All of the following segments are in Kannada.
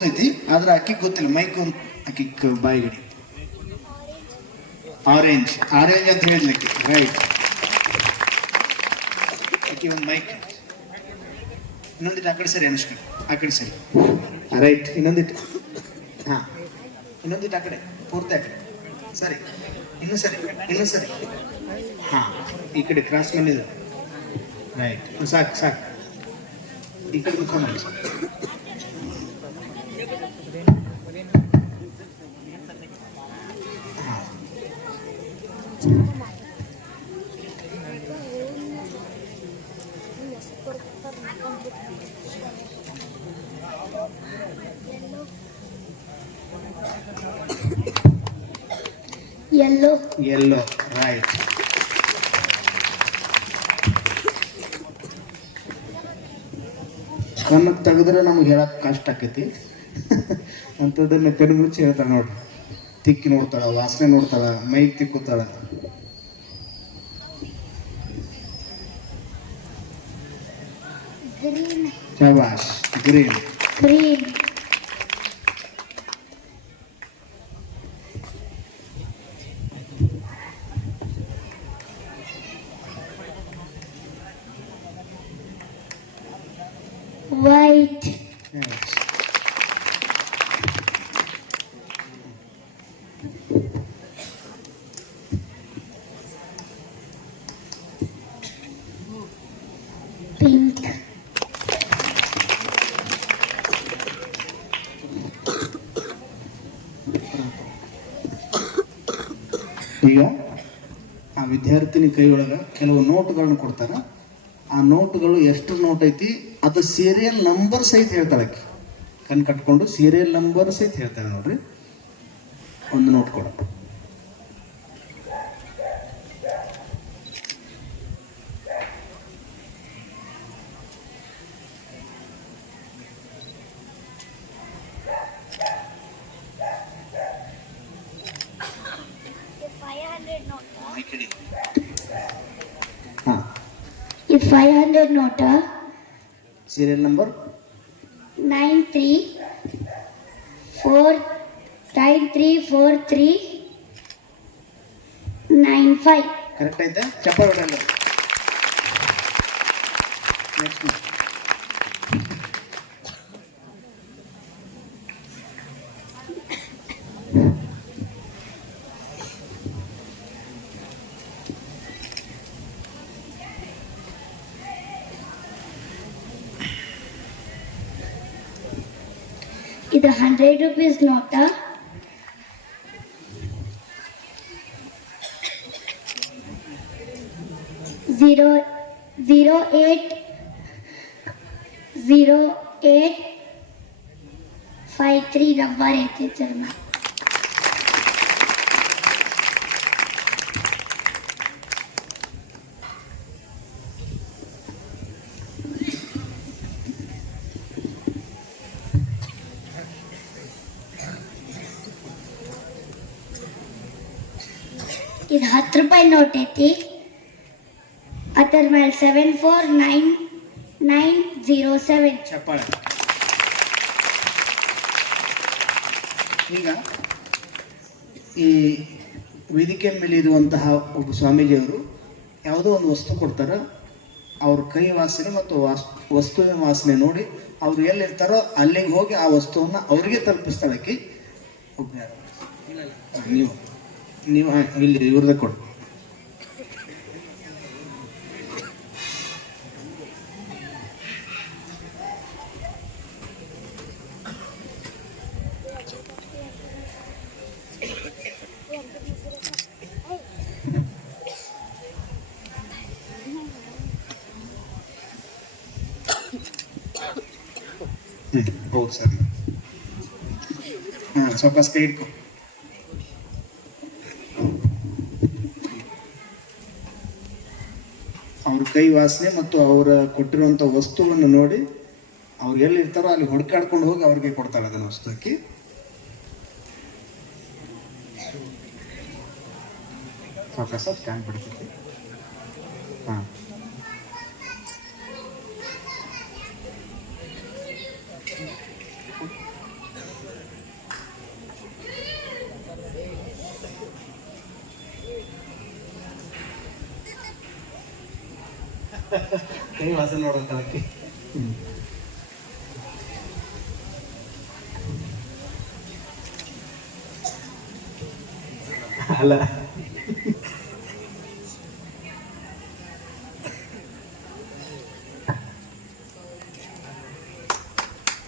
ಐತಿ, ಆದ್ರೆ ಅಕ್ಕಿ ಗೊತ್ತಿಲ್ಲ. ಮೈಕ್ ಒಂದು ಅಕ್ಕಿ ಬಾಯಿಗಡಿ. ಆರೆಂಜ್ ಆರೆಂಜ್ ಅಂತ ಹೇಳಿದ್ಲಿಕ್ಕೆ ರೈಟ್ ಅಕ್ಕಿ ಒಂದು ಮೈಕ್. ಇನ್ನೊಂದಿಟ್ಟು ಆ ಕಡೆ ಸರಿ ಅನಿಸ್ಕೊಂಡು ಆ ಕಡೆ ಸರಿ. ರೈಟ್ ಇನ್ನೊಂದಿಟ್ಟು. ಹಾ. ಇನ್ನೊಂದಿಟ್ಟು ಆ ಕಡೆ. ಪೂರ್ತಿ ಆ ಕಡೆ. ಸರಿ. ಇನ್ನು ಸರಿ. ಇನ್ನು ಸರಿ. ಹಾ. ಈ ಕಡೆ ಕ್ರಾಸ್ ಬಂದಿದೆ. ರೈಟ್ ಸಾಕು ಸಾಕು. ಈ ಕಡೆ ಮುಖ ಮಾಡಿ. Yellow, yellow right. ಕಣ್ಣು ತೆಗೆದ್ರೆ ನಮ್ಗೆ ಹೇಳಕ್ ಕಷ್ಟ ಆಕೈತಿ. ಅಂಥದ್ದನ್ನ ಕಣ್ಣು ಮುಚ್ಚಿ ಹೇಳ್ತಾಳ ನೋಡ್ರಿ. ತಿಕ್ಕಿ ನೋಡ್ತಾಳ ವಾಸನೆ ನೋಡ್ತಾಳ ಮೈಗೆ ತಿಕ್ಕುತ್ತಾಳ. ಶಬಾಷ್ ಗ್ರೀನ್ ಗ್ರೀನ್ white, ಈಗ ಆ ವಿದ್ಯಾರ್ಥಿನಿ ಕೈ ಒಳಗ ಕೆಲವು ನೋಟ್ಗಳನ್ನ ಕೊಡ್ತಾರೆ. ಆ ನೋಟ್ಗಳು ಎಷ್ಟು ನೋಟ್ ಐತಿ, ಅದು ಸೀರಿಯಲ್ ನಂಬರ್ ಸಹಿತ ಹೇಳ್ತಾಳೆ ಆಕೆ. ಕಣ್ ಕಟ್ಕೊಂಡು ಸೀರಿಯಲ್ ನಂಬರ್ ಸಹಿತ ಹೇಳ್ತಾಳೆ ನೋಡ್ರಿ. ಒಂದು ನೋಟ್ ಕೊಡ. ఈ ఫైవ్ హండ్రెడ్ నోట? Serial number? Nine three four nine three four three nine five. Correct అయితే చెప్పండి నెక్స్ట్ ಇದು hundred rupees note zero zero eight zero eight five three number ಐತಿ ಜನ್ಮ ಇದು ಹತ್ತು ರೂಪಾಯಿ ನೋಟ್ ಐತಿ. ಅದರ ಮೇಲೆ seven four nine nine zero seven ಚಪ್ಪಾಳೆ. ಈಗ ಈ ವೇದಿಕೆ ಮೇಲೆ ಇರುವಂತಹ ಒಬ್ಬ ಸ್ವಾಮೀಜಿಯವರು ಯಾವುದೋ ಒಂದು ವಸ್ತು ಕೊಡ್ತಾರೆ. ಅವ್ರ ಕೈ ವಾಸನೆ ಮತ್ತು ವಾಸ್ ವಸ್ತುವಿನ ವಾಸನೆ ನೋಡಿ ಅವ್ರು ಎಲ್ಲಿರ್ತಾರೋ ಅಲ್ಲಿಗೆ ಹೋಗಿ ಆ ವಸ್ತುವನ್ನು ಅವ್ರಿಗೆ ತಲುಪಿಸ್ತಾಳೆ ಆಕಿ ಒಬ್ಬ? ನೀವು. ನೀವು ಆ, ಇಲ್ಲಿ ಇವ್ರದ್ದೇ ಕೊಡು ಹ್ಞೂ ಹೌದು ಸರ್ ಹಾಂ ಸ್ವಲ್ಪ ಕೈ ಇಟ್ಕೊ ಅವ್ರ ಕೈ ವಾಸನೆ ಮತ್ತು ಅವರ ಕೊಟ್ಟಿರುವಂಥ ವಸ್ತುವನ್ನು ನೋಡಿ ಅವ್ರು ಎಲ್ಲಿರ್ತಾರೋ ಅಲ್ಲಿ ಹುಡ್ಕಾಡ್ಕೊಂಡು ಹೋಗಿ ಅವ್ರಿಗೆ ಕೊಡ್ತಾರೆ ಅದನ್ನು ವಸ್ತುಕ್ಕೆ. ಸಾವಕಾಶ ಸ್ಕ್ಯಾನ್ ಬಿಡ್ತೈತಿ ಹಾಂ. ಕೈ ವಾಸನೆ ನೋಡುವಂತ ಅಕ್ಕಿ ಅಲ್ಲ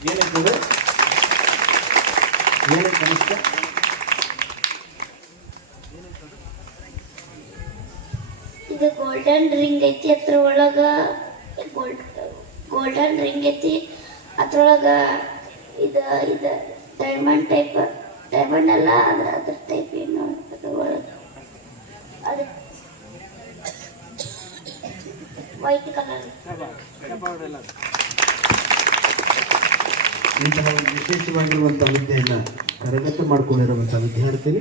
ಏನಾಯ್ತದೆ ಏನಕ್ಕೆ ನಮಸ್ತೆ ಗೋಲ್ಡನ್ ರಿಂಗ್ ಐತಿ ಅದ್ರ ಒಳಗ ಗೋಲ್ಡ್ ಗೋಲ್ಡನ್ ರಿಂಗ್ ಐತಿ ಅದ್ರೊಳಗ ಇದು ಇದು ಡೈಮಂಡ್ ಟೈಪ್ ಡೈಮಂಡ್ ಅಲ್ಲ, ಅದ್ರ ಅದ್ರ ಟೈಪ್ ಏನು ಒಳಗ ಅದು ವೈಟ್ ಕಲರ್ ಇಂತಹ ವಿಶೇಷವಾಗಿರುವಂತಹ ವಿದ್ಯೆಯನ್ನ ತರಗತಿ ಮಾಡಿಕೊಂಡಿರುವಂತಹ ವಿದ್ಯಾರ್ಥಿ